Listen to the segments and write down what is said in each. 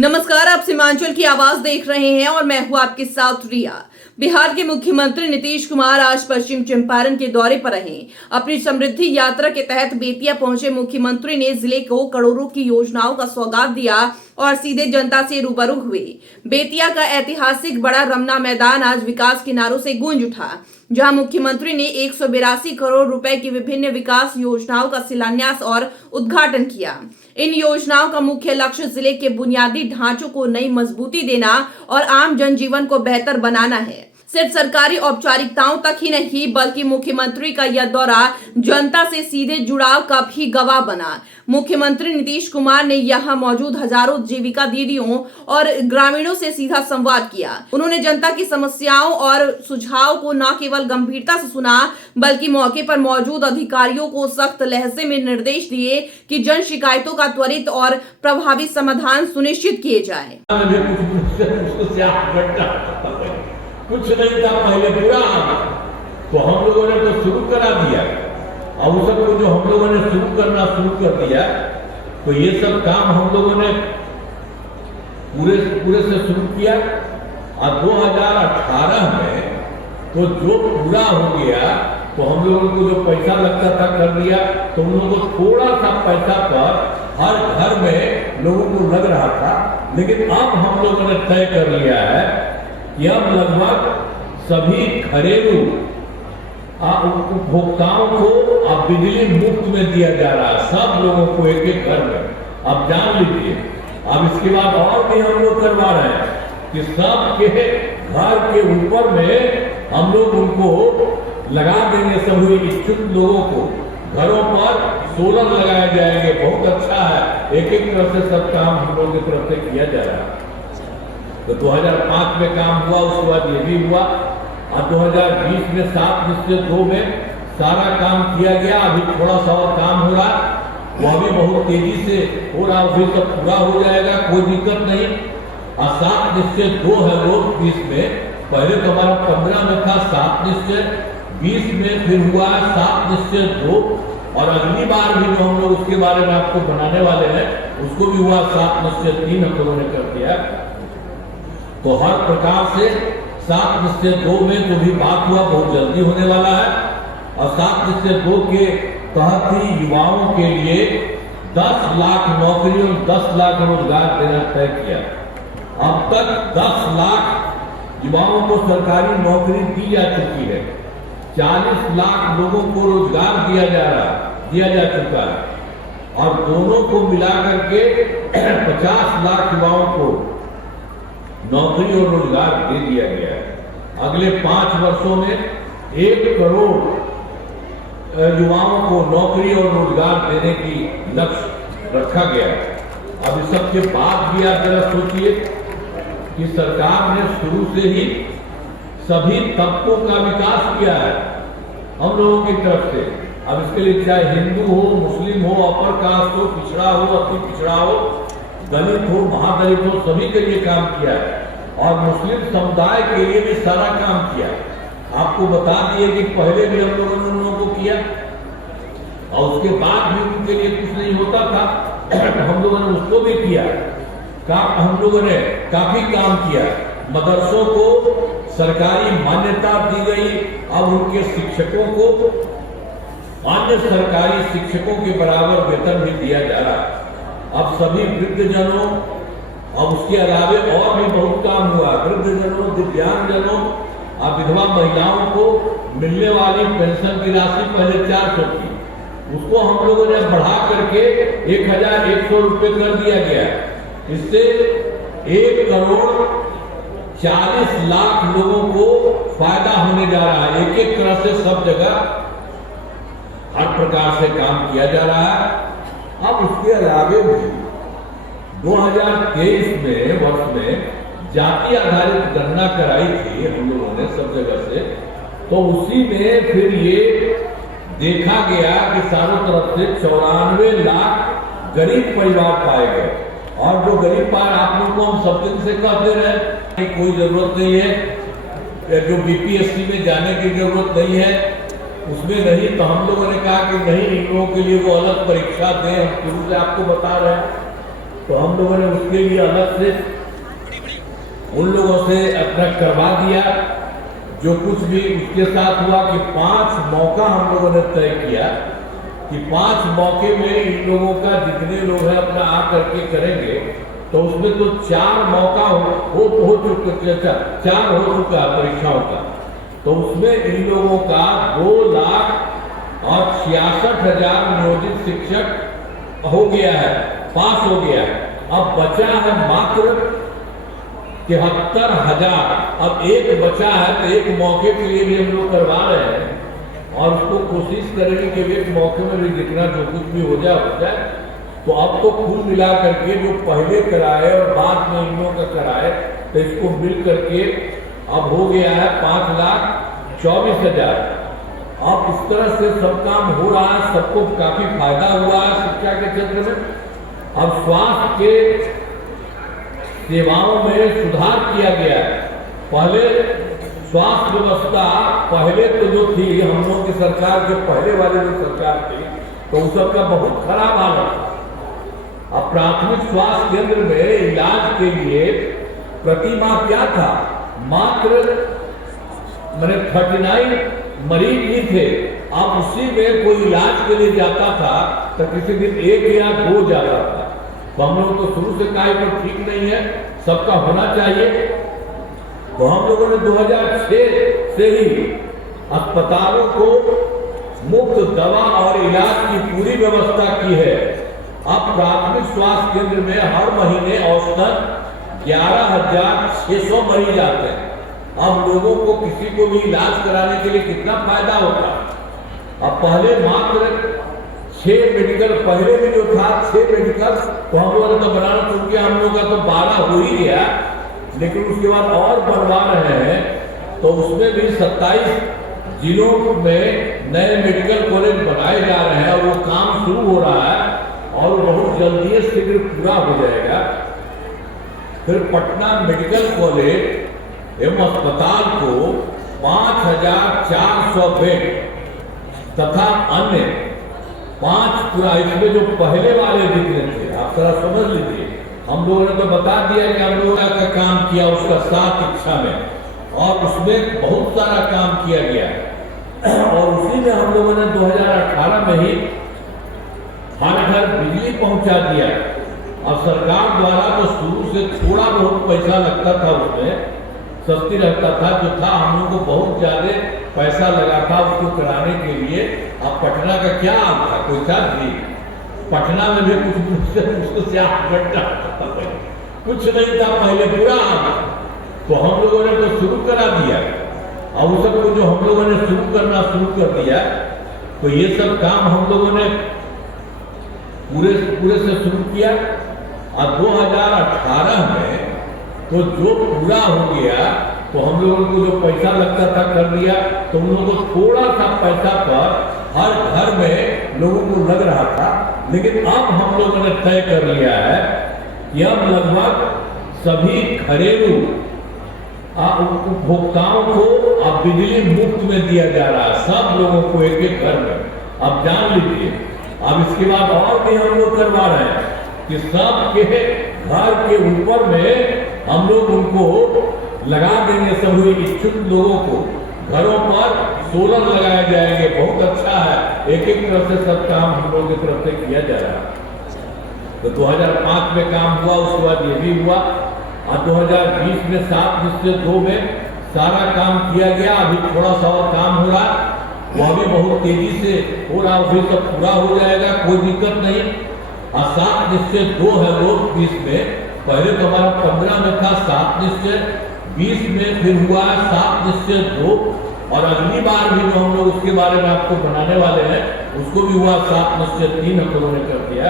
नमस्कार, आप सीमांचल की आवाज देख रहे हैं और मैं हूं आपके साथ रिया। बिहार के मुख्यमंत्री नीतीश कुमार आज पश्चिम चंपारण के दौरे पर रहे। अपनी समृद्धि यात्रा के तहत बेतिया पहुंचे मुख्यमंत्री ने जिले को करोड़ों की योजनाओं का सौगात दिया और सीधे जनता से रूबरू हुए। बेतिया का ऐतिहासिक बड़ा रमना मैदान आज विकास किनारों से गूंज उठा, जहां मुख्यमंत्री ने 182 करोड़ रुपए की विभिन्न विकास योजनाओं का शिलान्यास और उद्घाटन किया। इन योजनाओं का मुख्य लक्ष्य जिले के बुनियादी ढांचों को नई मजबूती देना और आम जनजीवन को बेहतर बनाना है। सिर्फ सरकारी औपचारिकताओं तक ही नहीं, बल्कि मुख्यमंत्री का यह दौरा जनता से सीधे जुड़ाव का भी गवाह बना। मुख्यमंत्री नीतीश कुमार ने यहां मौजूद हजारों जीविका दीदियों और ग्रामीणों से सीधा संवाद किया। उन्होंने जनता की समस्याओं और सुझाव को न केवल गंभीरता से सुना, बल्कि मौके पर मौजूद अधिकारियों को सख्त लहजे में निर्देश दिए कि जन शिकायतों का त्वरित और प्रभावी समाधान सुनिश्चित किए जाए। कुछ नहीं था पहले, पूरा तो हम लोगों ने तो शुरू करा दिया। अब उस सबको जो हम लोगों ने शुरू कर दिया, तो ये सब काम हम लोगों ने पूरे से शुरू किया। और 2018 में तो जो पूरा हो गया, तो हम लोगों को जो पैसा लगता था कर दिया। तो उन लोगों को थोड़ा सा पैसा पर हर घर में लोगों को लग रहा था, लेकिन अब हम लोगों ने तय कर लिया है कि अब लगभग सभी घरेलू उपभोक्ताओं को अब बिजली मुफ्त में दिया जा रहा है, सब लोगों को एक एक घर में। अब जान लीजिए, अब इसके बाद और भी हम लोग करवा रहे हैं कि सबके घर के ऊपर में हम लोग उनको लगा देंगे। सभी इच्छुक लोगों को घरों पर सोलर लगाए जाएंगे। बहुत अच्छा है, एक एक तरफ से सब काम हम लोगों की तरफ से किया जा रहा है। तो 2005 में काम हुआ, उसके बाद ये भी हुआ, और 2020 में 7/2 में सारा काम किया गया। अभी थोड़ा सा और काम हो रहा, वो भी बहुत तेजी से हो रहा, फिर सब पूरा हो जाएगा, कोई दिक्कत नहीं। और 7/2 है वो 20 में, पहले तो हमारा 15 में था 7/20 में, फिर हुआ 7/2, और अगली बार भी जो हम लोग उसके बारे में आपको बनाने वाले हैं, उसको भी हुआ 7/3 हम लोगों ने कर दिया। तो हर प्रकार से 7/2 में जो भी बात हुआ बहुत जल्दी होने वाला है। और 7/2 के तहत ही युवाओं के लिए 10 लाख नौकरी और 10 लाख रोजगार देना तय किया। अब तक 10 लाख युवाओं को सरकारी नौकरी दी जा चुकी है, 40 लाख लोगों को रोजगार दिया जा चुका है, और दोनों को मिलाकर के 50 लाख युवाओं को नौकरी और रोजगार दे दिया गया है। अगले 5 वर्षों में 1 करोड़ युवाओं को नौकरी और रोजगार देने की लक्ष्य रखा गया है। अब इस सब के बाद भी आप जरा सोचिए कि सरकार ने शुरू से ही सभी तबकों का विकास किया है हम लोगों की तरफ से। अब इसके लिए चाहे हिंदू हो, मुस्लिम हो, अपर कास्ट हो, पिछड़ा हो, अति पिछड़ा हो, दलित हो, महादलित हो, सभी के लिए काम किया है। और मुस्लिम समुदाय के लिए भी सारा काम किया। आपको बता दिए कि पहले भी हम लोगों ने उन लोगों को किया, और उसके बाद भी उनके लिए कुछ नहीं होता था, हम लोगों ने उसको भी किया। हम लोगों ने काफी काम किया। मदरसों को सरकारी मान्यता दी गई। अब उनके शिक्षकों को अन्य सरकारी शिक्षकों के बराबर वेतन भी दिया जा रहा है। अब सभी वृद्धजनों, और उसके अलावे और भी बहुत काम हुआ, वृद्धजनों, दिव्यांगजनों और विधवा महिलाओं को मिलने वाली पेंशन की राशि पहले 400 थी, उसको हम लोगों ने बढ़ा करके 1100 रुपये कर दिया गया। इससे 1 करोड़ 40 लाख लोगों को फायदा होने जा रहा है। एक एक तरह से सब जगह हर प्रकार से काम किया जा रहा है। अब उसके अलावे भी 2023 में वर्ष में जाति आधारित गणना कराई थी हम लोगों ने सब जगह से। तो उसी में फिर ये देखा गया कि चारों तरफ से 94 लाख गरीब परिवार पाए गए। और जो गरीब परिवार आप लोगों को हम सब दिन से कहते रहे, कोई जरूरत नहीं है, जो बीपीएससी में जाने की जरूरत नहीं है, उसमें नहीं। तो हम लोगों ने कहा कि नहीं, इन लोगों के लिए वो अलग परीक्षा दें। हम शुरू से आपको बता रहे हैं तो हम लोगों ने उसके लिए अलग से उन लोगों से अपना करवा दिया। जो कुछ भी उसके साथ हुआ कि 5 मौका हम लोगों ने तय किया कि 5 मौके में इन लोगों का जितने लोग हैं अपना आ करके करेंगे। तो उसमें तो 4 मौका हो चुका 4 हो चुका परीक्षाओं का। तो उसमें इन लोगों का 2,66,000 नियोजित शिक्षक हो गया है, पास हो गया है। अब बचा है मात्र 73,000। अब एक बचा है, तो एक मौके के लिए भी हम लोग करवा रहे हैं और उसको कोशिश करेंगे कि एक मौके में भी जितना जो कुछ भी हो जाए। तो अब तो कुल मिला करके जो पहले कराए और बाद में इन लोगों का कराए, तो इसको मिल करके अब हो गया है 5,24,000। अब इस तरह से सब काम हो रहा है, सबको काफी फायदा हुआ है शिक्षा के क्षेत्र में। अब स्वास्थ्य के सेवाओं में सुधार किया गया है। पहले स्वास्थ्य व्यवस्था पहले तो जो थी हम लोग की सरकार के पहले वाले जो सरकार थी, तो उस सबका बहुत खराब हालत था। अब प्राथमिक स्वास्थ्य केंद्र में इलाज के लिए प्रति माह क्या था, मात्र 39 मरीज ही थे। अब उसी में कोई इलाज के लिए जाता था तो किसी दिन 1 या 2 जाता था। तो हम लोग तो शुरू से कहा कि ठीक नहीं है, सबका होना चाहिए। तो हम लोगों ने 2006 से ही अस्पतालों को मुफ्त दवा और इलाज की पूरी व्यवस्था की है। अब प्राथमिक स्वास्थ्य केंद्र में हर महीने औसतन 11,600 मरीज आते हैं। अब लोगों को किसी को भी इलाज कराने के लिए कितना फायदा होता है। अब पहले मात्र 6 मेडिकल, पहले भी जो था 6 मेडिकल, तो हम लोगों ने तो बनाना शुरू किया। हम लोग का तो 12 हो ही गया, लेकिन उसके बाद और बनवा रहे हैं। तो उसमें भी 27 जिलों में नए मेडिकल कॉलेज बनाए जा रहे हैं और वो काम शुरू हो रहा है और बहुत जल्दी शीघ्र पूरा हो जाएगा। फिर पटना मेडिकल कॉलेज एवं अस्पताल को 5,400 बेड तथा अन्य 5 पूरा, इसमें जो पहले वाले जितने थे आप जरा समझ लीजिए। हम लोगों ने तो बता दिया कि हम लोगों का काम किया उसका 7 कक्षा में और उसमें बहुत सारा काम किया गया और उसी में हम लोगों ने 2018 में ही हर घर बिजली पहुंचा दिया। और सरकार द्वारा तो शुरू से थोड़ा बहुत पैसा लगता था, उसमें सस्ती रहता था जो था। हम लोग को बहुत ज्यादा पैसा लगा था उसको कराने के लिए। अब पटना का क्या हाल था, कोई था भी पटना में भी कुछ से 8 घंटा कुछ नहीं था पहले, पूरा हाल। तो हम लोगों ने तो शुरू करा दिया और उस सबको जो हम लोगों ने शुरू करना शुरू कर दिया, तो ये सब काम हम लोगों ने पूरे से शुरू किया। और 2018 में तो जो पूरा हो गया, तो हम लोगों को जो पैसा लगता था कर दिया। तो उन लोगों को थोड़ा सा पैसा पर हर घर में लोगों को लग रहा था, लेकिन अब हम लोगों ने तय कर लिया है कि अब लगभग सभी घरेलू उपभोक्ताओं को अब बिजली मुफ्त में दिया जा रहा है, सब लोगों को एक घर में। अब जान लीजिए, अब इसके बाद और भी हम लोग करवा रहे हैं कि सबके घर के ऊपर में हम लोग उनको लगा देंगे। सभी इच्छुक लोगों को घरों पर सोलर लगाए जाएंगे। बहुत अच्छा है, एक तरफ से सब काम हम लोग की तरफ से किया जा रहा है। तो 2005 में काम हुआ, उसके बाद ये भी हुआ और 2020 में 7/2 में सारा काम किया गया। अभी थोड़ा सा और काम हो रहा है, वह भी बहुत तेजी से हो रहा, अभी सब पूरा हो जाएगा, कोई दिक्कत नहीं। और 7/2 है वो 20 में, पहले तो हमारा 15 में था 7/20 में, फिर हुआ 7/2 और अगली बार भी जो हम लोग उसके बारे में आपको बनाने वाले हैं उसको भी हुआ 7/3 हम लोगों ने कर दिया।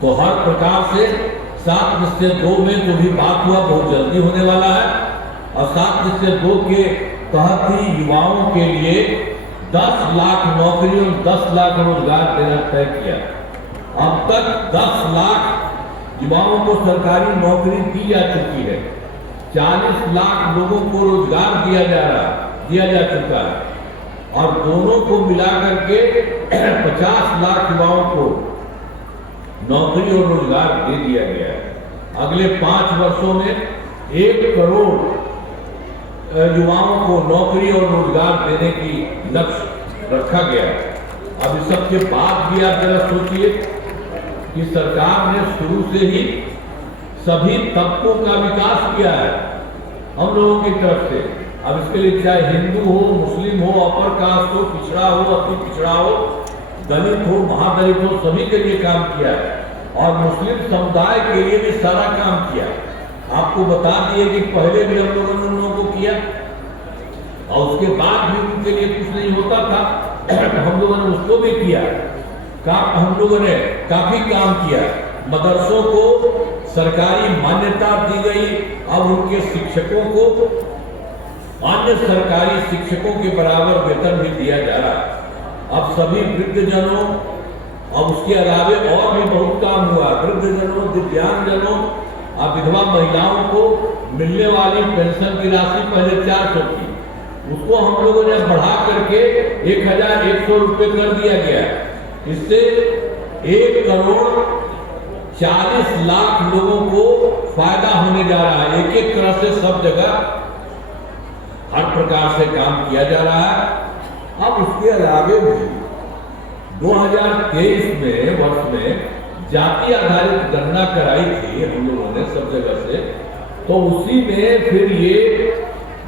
तो हर प्रकार से 7/2 में जो भी बात हुआ बहुत जल्दी होने वाला है। और 7/2 के तहत ही युवाओं के लिए 10 लाख नौकरी और 10 लाख रोजगार देना तय किया। अब तक 10 लाख युवाओं को सरकारी नौकरी दी जा चुकी है, 40 लाख लोगों को रोजगार दिया जा चुका है और दोनों को मिलाकर के 50 लाख युवाओं को नौकरी और रोजगार दे दिया गया है। अगले 5 वर्षों में 1 करोड़ युवाओं को नौकरी और रोजगार देने की लक्ष्य रखा गया है। अब इस सब के बाद भी आप जरा सोचिए कि सरकार ने शुरू से ही सभी तबकों का विकास किया है हम लोगों की तरफ से। अब इसके लिए चाहे हिंदू हो, मुस्लिम हो, अपर कास्ट हो, पिछड़ा हो, अति पिछड़ा हो, दलित हो, महादलित हो, सभी के लिए काम किया है और मुस्लिम समुदाय के लिए भी सारा काम किया। आपको बता दिए कि पहले भी हम लोगों ने उन लोगों को किया और उसके बाद भी उनके लिए कुछ नहीं होता था, हम लोगों ने उसको भी किया। हम लोगों ने काफी काम किया। मदरसों को सरकारी मान्यता दी गई। अब उनके शिक्षकों को अन्य सरकारी शिक्षकों के बराबर वेतन भी दिया जा रहा है। अब सभी वृद्धजनों, अब उसके अलावे और भी बहुत काम हुआ। वृद्धजनों, दिव्यांगजनों, अब विधवा महिलाओं को मिलने वाली पेंशन की राशि पहले 400 थी, उसको हम लोगों ने बढ़ा करके 1100 रुपये कर दिया गया। इससे 1 करोड़ 40 लाख लोगों को फायदा होने जा रहा है। एक तरह से सब जगह हर प्रकार से काम किया जा रहा है। अब उसके अलावे भी 2023 में वर्ष में जाति आधारित गणना कराई थी हम लोगों ने सब जगह से, तो उसी में फिर ये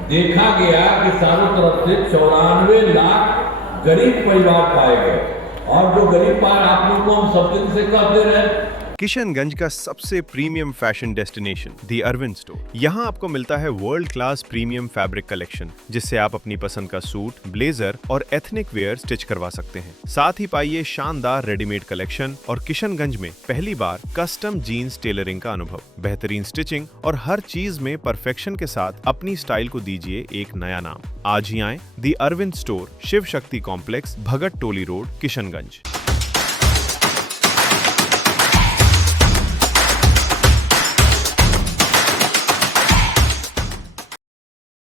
देखा गया कि चारों तरफ से 94 लाख गरीब परिवार पाए गए। और जो गरीब परिवार आप लोगों को हम सब दिन से कहते रहे, किशनगंज का सबसे प्रीमियम फैशन डेस्टिनेशन दी अरविंद स्टोर। यहाँ आपको मिलता है world class premium fabric collection, जिससे आप अपनी पसंद का सूट, ब्लेजर और एथनिक वेयर स्टिच करवा सकते हैं। साथ ही पाइए शानदार रेडीमेड कलेक्शन और किशनगंज में पहली बार कस्टम जीन्स टेलरिंग का अनुभव। बेहतरीन स्टिचिंग और हर चीज में परफेक्शन के साथ अपनी स्टाइल को दीजिए एक नया नाम। आज ही आए दी अरविंद स्टोर, शिव शक्ति कॉम्प्लेक्स, भगत टोली रोड, किशनगंज।